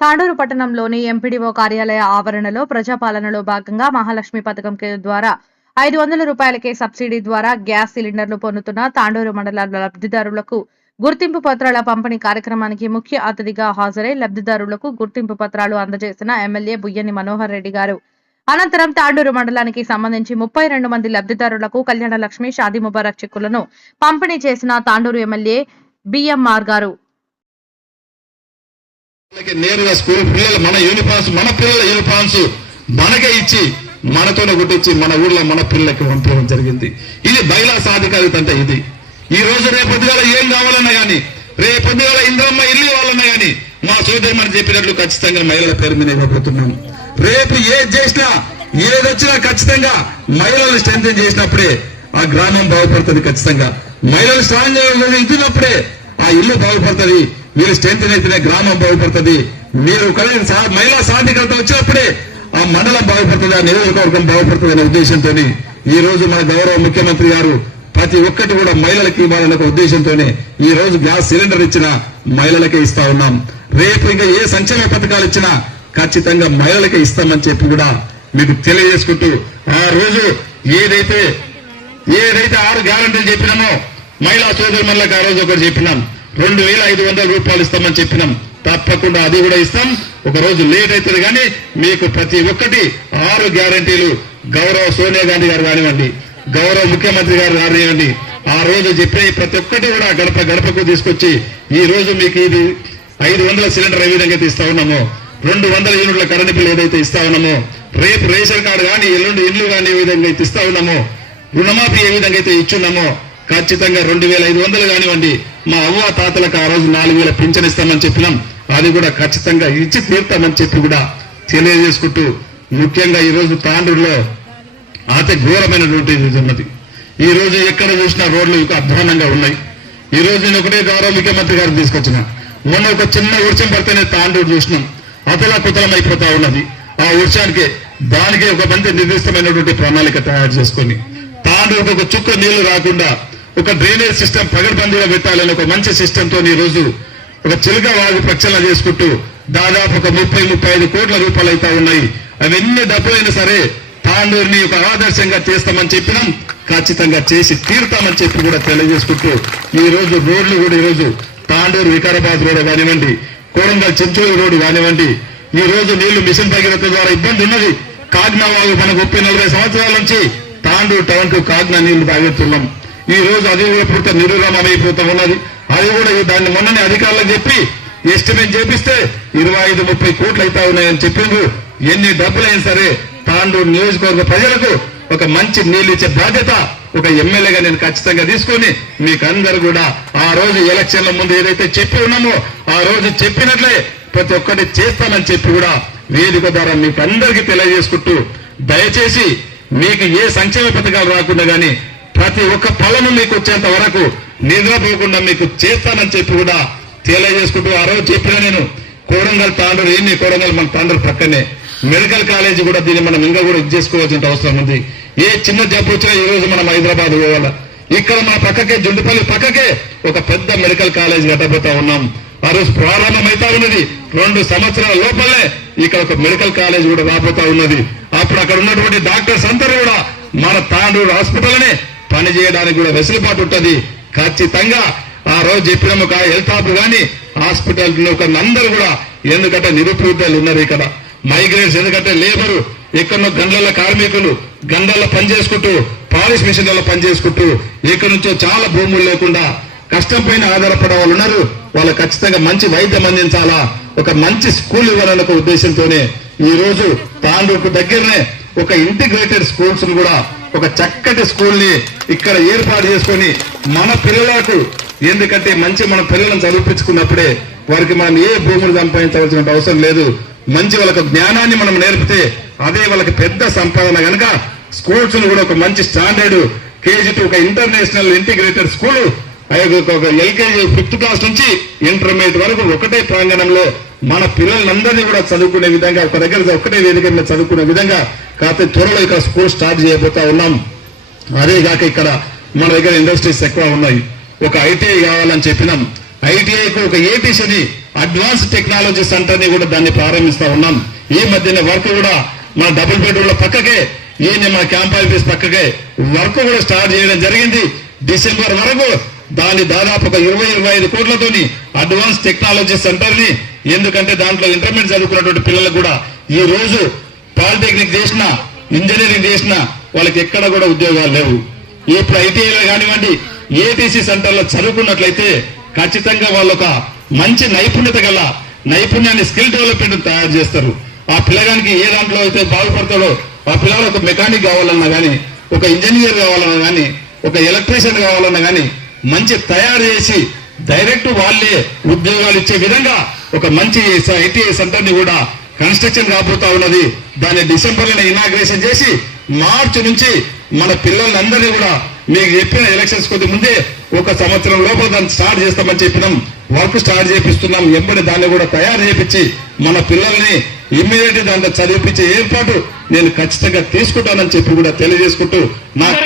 తాండూరు పట్టణంలోని ఎంపీడీఓ కార్యాలయ ఆవరణలో ప్రజాపాలనలో భాగంగా మహాలక్ష్మి పథకం ద్వారా ఐదు వందల రూపాయలకే సబ్సిడీ ద్వారా గ్యాస్ సిలిండర్లు పొందుతున్న తాండూరు మండల లబ్ధిదారులకు గుర్తింపు పత్రాల పంపిణీ కార్యక్రమానికి ముఖ్య అతిథిగా హాజరై లబ్ధిదారులకు గుర్తింపు పత్రాలు అందజేసిన ఎమ్మెల్యే బుయ్యని మనోహర్ రెడ్డి గారు. అనంతరం తాండూరు మండలానికి సంబంధించి ముప్పై రెండు మంది లబ్ధిదారులకు కళ్యాణ లక్ష్మి షాదీ ముబారక్ చెక్కులను పంపిణీ చేసిన తాండూరు ఎమ్మెల్యే బిఎంఆర్ గారు. నేరుగా స్కూల్ పిల్లలు మన యూనిఫామ్స్ మన పిల్లల యూనిఫామ్స్ మనకే ఇచ్చి మనతోనే గుట్టించి మన ఊర్లో మన పిల్లలకి పంపించడం జరిగింది. ఇది బయలా సాధికారిత అంటే ఇది. ఈ రోజు రేపు పొద్దుగాల ఏం కావాలన్నా కానీ రేపు ఇంద్రమ్మ ఇల్లు ఇవ్వాలన్నా కానీ మా సోదరి మన చెప్పినట్లు ఖచ్చితంగా మహిళల పేరు మీద ఇవ్వబోతున్నాం. రేపు ఏది చేసినా ఏదొచ్చినా ఖచ్చితంగా మహిళలు స్ట్రెంగ్ చేసినప్పుడే ఆ గ్రామం బాగుపడుతుంది ఖచ్చితంగా. మహిళలు స్ట్రాంగ్ ఇచ్చినప్పుడే ఆ ఇల్లు బాగుపడుతుంది. మీరు స్ట్రెంత్ అయితేనే గ్రామం బాగుపడుతుంది. మీరు కలిగిన మహిళా సాధికారత వచ్చినప్పుడే ఆ మండలం బాగుపడుతుంది ఆ నియోజకవర్గం బాగుపడుతుంది అనే ఉద్దేశంతో ఈ రోజు మన గౌరవ ముఖ్యమంత్రి గారు ప్రతి ఒక్కటి కూడా మహిళలకు ఇవ్వాలన్న ఉద్దేశంతోనే ఈ రోజు గ్యాస్ సిలిండర్ ఇచ్చిన మహిళలకే ఇస్తా ఉన్నాం. రేపు ఇంకా ఏ సంక్షేమ పథకాలు ఇచ్చినా ఖచ్చితంగా మహిళలకే ఇస్తామని చెప్పి కూడా మీకు తెలియజేసుకుంటూ ఆ రోజు ఏదైతే ఏదైతే ఆరు గ్యారంటీలు చెప్పినామో మహిళా సోదరులకు ఆ రోజు ఒకటి చెప్పినాం. రెండు వేల ఐదు వందల రూపాయలు ఇస్తామని చెప్పినాం. తప్పకుండా అది కూడా ఇస్తాం. ఒక రోజు లేట్ అవుతుంది కానీ మీకు ప్రతి ఒక్కటి ఆరు గ్యారంటీలు. గౌరవ సోనియా గాంధీ గారు కానివ్వండి గౌరవ ముఖ్యమంత్రి గారు కానివ్వండి ఆ రోజు చెప్పే ప్రతి ఒక్కటి కూడా గడప గడపకు తీసుకొచ్చి ఈ రోజు మీకు ఇది ఐదు వందల సిలిండర్ ఏ విధంగా అయితే ఇస్తా ఉన్నామో రెండు వందల యూనిట్ల కరెంట్ బిల్ ఏదైతే ఇస్తా ఉన్నామో రేపు రేషన్ కార్డు కానీ ఎల్లుండి ఇల్లు కానీ ఏ విధంగా అయితే ఇస్తా ఉన్నామో రుణమాఫీ ఏ విధంగా అయితే ఇచ్చున్నామో ఖచ్చితంగా రెండు వేల ఐదు వందలు కానివ్వండి మా అవ్వ తాతలకు ఆ రోజు నాలుగు వేల పింఛన్ ఇస్తామని చెప్పినాం. అది కూడా ఖచ్చితంగా ఇచ్చి తీర్తామని చెప్పి కూడా తెలియజేసుకుంటూ ముఖ్యంగా ఈరోజు రోజు తాండ్రులో అతి ఘోరమైనటువంటి ఇది ఉన్నది. ఈ రోజు ఎక్కడ చూసినా రోడ్లు ఇక అధ్వానంగా ఉన్నాయి. ఈ రోజు నేను ఒకటే గౌరవ ముఖ్యమంత్రి గారు తీసుకొచ్చిన. మొన్న ఒక చిన్న ఉర్చం పడితేనే తాండూరు చూసినాం. అతలా కుతలం అయిపోతా ఉన్నది. ఆ ఉర్చానికి దానికి ఒక మంచి నిర్దిష్టమైనటువంటి ప్రణాళిక తయారు చేసుకొని తాండూరుకు ఒక చుక్క నీళ్ళు రాకుండా ఒక డ్రైనేజ్ సిస్టమ్ పగడ్బందీగా పెట్టాలని ఒక మంచి సిస్టంతో ఈ రోజు ఒక చిలుక వాగు ప్రక్షాళన చేసుకుంటూ దాదాపు ఒక ముప్పై ముప్పై ఐదు కోట్ల రూపాయలు అయితే ఉన్నాయి. అవన్నీ డబ్బులైనా సరే తాండూరుని ఒక ఆదర్శంగా చేస్తామని చెప్పినాం. ఖచ్చితంగా చేసి తీరుతామని చెప్పి కూడా తెలియజేసుకుంటూ ఈ రోజు రోడ్లు కూడా ఈరోజు రోజు తాండూరు వికారాబాద్ రోడ్ కానివ్వండి కోరంగల్ చెంచూరు రోడ్డు కానివ్వండి ఈ రోజు నీళ్ళు మిషన్ భగీరథ ద్వారా ఇబ్బంది ఉన్నది. కాగ్నా వాగు మనకు ముప్పై నలభై సంవత్సరాల నుంచి తాండూరు టౌన్కు కాగ్నా నీళ్ళు తాగెత్తున్నాం ఈ రోజు అది కూడా పూర్తి అయిపోతా ఉన్నది. అది కూడా దాన్ని మొన్ననే అధికారులకు చెప్పి ఎస్టిమేట్ చేపిస్తే ఇరవై ఐదు ముప్పై కోట్లు అయితా ఉన్నాయని చెప్పిండ్రు. ఎన్ని డబ్బులైనా సరే తాండూరు నియోజకవర్గ ప్రజలకు ఒక మంచి నీళ్ళు ఇచ్చే బాధ్యత ఒక ఎమ్మెల్యేగా నేను ఖచ్చితంగా తీసుకొని మీకు అందరు కూడా ఆ రోజు ఎలక్షన్ల ముందు ఏదైతే చెప్పి ఉన్నామో ఆ రోజు చెప్పినట్లే ప్రతి ఒక్కటి చేస్తానని చెప్పి కూడా వేదిక ద్వారా మీకు అందరికీ తెలియజేసుకుంటూ దయచేసి మీకు ఏ సంక్షేమ పథకాలు రాకుండా గానీ ప్రతి ఒక్క ఫలము మీకు వచ్చేంత వరకు నిద్రపోకుండా మీకు చేస్తానని చెప్పి కూడా తెలియజేసుకుంటూ ఆ రోజు చెప్పిన నేను కోడంగల్ తాండూరు ఎన్ని కోడంగల్ మన తాండూరు పక్కనే మెడికల్ కాలేజీ కూడా దీన్ని మనం ఇంకా కూడా ఇది చేసుకోవాల్సిన అవసరం ఉంది. ఏ చిన్న జబ్బు వచ్చినా ఈ రోజు మనం హైదరాబాద్ పోవాలా. ఇక్కడ మన పక్కకే జుండుపల్లి పక్కకే ఒక పెద్ద మెడికల్ కాలేజ్ కట్టబోతా ఉన్నాం. ఆ రోజు ప్రారంభమైతా ఉన్నది. రెండు సంవత్సరాల లోపలే ఇక్కడ ఒక మెడికల్ కాలేజ్ కూడా రాబోతా ఉన్నది. అప్పుడు అక్కడ ఉన్నటువంటి డాక్టర్స్ అందరూ కూడా మన తాండూరు హాస్పిటల్నే పని చేయడానికి కూడా వెసులుబాటు ఉంటుంది. ఖచ్చితంగా ఆ రోజు చెప్పిన ఒక హెల్త్ ఆఫ్ కానీ హాస్పిటల్ అందరూ కూడా ఎందుకంటే నిరుపేదలు ఉన్నారు ఇక్కడ. మైగ్రేట్స్ ఎందుకంటే లేబరు ఎక్కడో గండ్ల కార్మికులు గండ్ల పని చేసుకుంటూ పాలిష్ మిషన్లలో పని చేసుకుంటూ ఇక్కడ నుంచో చాలా భూములు లేకుండా కష్టం పైన ఆధారపడే వాళ్ళు ఉన్నారు. వాళ్ళు ఖచ్చితంగా మంచి వైద్యం అందించాలా. ఒక మంచి స్కూల్ ఇవ్వాలన్న ఉద్దేశంతోనే ఈ రోజు తాండూకు దగ్గరనే ఒక ఇంటిగ్రేటెడ్ స్కూల్స్ కూడా ఒక చక్కటి స్కూల్ని ఇక్కడ ఏర్పాటు చేసుకొని మన పిల్లలకు ఎందుకంటే మంచి మన పిల్లలను చదివించుకున్నప్పుడే వారికి మనం ఏ భూములు సంపాదించవలసిన అవసరం లేదు. మంచి వాళ్ళకి జ్ఞానాన్ని మనం నేర్పితే అదే వాళ్ళకి పెద్ద సంపాదన కనుక స్కూల్స్ కూడా ఒక మంచి స్టాండర్డ్ కేజీ టు ఒక ఇంటర్నేషనల్ ఇంటిగ్రేటెడ్ స్కూల్ ఒక ఎల్కేజీ ఫిఫ్త్ క్లాస్ నుంచి ఇంటర్మీడియట్ వరకు ఒకటే ప్రాంగణంలో మన పిల్లలందరినీ కూడా చదువుకునే విధంగా ఒక దగ్గర ఒకటే వేదిక మీద చదువుకునే విధంగా కాకపోతే త్వరలో ఇక్కడ స్కూల్ స్టార్ట్ చేయబోతా ఉన్నాం. అదేగాక ఇక్కడ మన దగ్గర ఇండస్ట్రీస్ ఎక్కువ ఉన్నాయి. ఒక ఐటీఐ కావాలని చెప్పినాం. ఐటీఐకి ఒక ఏటీసీని అడ్వాన్స్ టెక్నాలజీ సెంటర్ని కూడా దాన్ని ప్రారంభిస్తా ఉన్నాం. ఈ మధ్యన వర్క్ కూడా మన డబుల్ బెడ్రూమ్ల పక్కకే ఈయన మన క్యాంప్ ఆఫీస్ పక్కకే వర్క్ కూడా స్టార్ట్ చేయడం జరిగింది. డిసెంబర్ వరకు దాని దాదాపు ఒక ఇరవై ఇరవై ఐదు కోట్లతోని అడ్వాన్స్ టెక్నాలజీ సెంటర్ని ఎందుకంటే దాంట్లో ఇంటర్మీడియట్ చదువుకున్నటువంటి పిల్లలకు కూడా ఈ రోజు పాలిటెక్నిక్ చేసిన ఇంజనీరింగ్ చేసిన వాళ్ళకి ఎక్కడ కూడా ఉద్యోగాలు లేవు. ఇప్పుడు ఐటీఐలో కానివ్వండి ఏటీసీ సెంటర్లో చదువుకున్నట్లయితే ఖచ్చితంగా వాళ్ళు ఒక మంచి నైపుణ్యత గల నైపుణ్యాన్ని స్కిల్ డెవలప్మెంట్ తయారు చేస్తారు. ఆ పిల్లగానికి ఏ దాంట్లో అయితే బాగుపడతాడో ఆ పిల్లలు ఒక మెకానిక్ కావాలన్నా కానీ ఒక ఇంజనీర్ కావాలన్నా కానీ ఒక ఎలక్ట్రీషియన్ కావాలన్నా కానీ మంచి తయారు చేసి డైరెక్ట్ వాళ్ళే ఉద్యోగాలు ఇచ్చే విధంగా ఒక మంచి ఐటీఐ సెంటర్ని కూడా కన్స్ట్రక్షన్ కాబోతా ఉన్నది. దాన్ని డిసెంబర్లో ఇనాగ్రేషన్ చేసి మార్చి నుంచి మన పిల్లలందరినీ కూడా మీకు చెప్పిన ఎలక్షన్స్ కొద్ది ముందే ఒక సంవత్సరం లోపల దాన్ని స్టార్ట్ చేస్తామని చెప్పినాం. వర్క్ స్టార్ట్ చేపిస్తున్నాం. ఎంబడి దాన్ని కూడా తయారు చేపించి మన పిల్లల్ని ఇమ్మీడియట్ దాంట్లో చదివిపించే ఏర్పాటు నేను ఖచ్చితంగా తీసుకుంటానని చెప్పి కూడా తెలియజేసుకుంటూ నాకు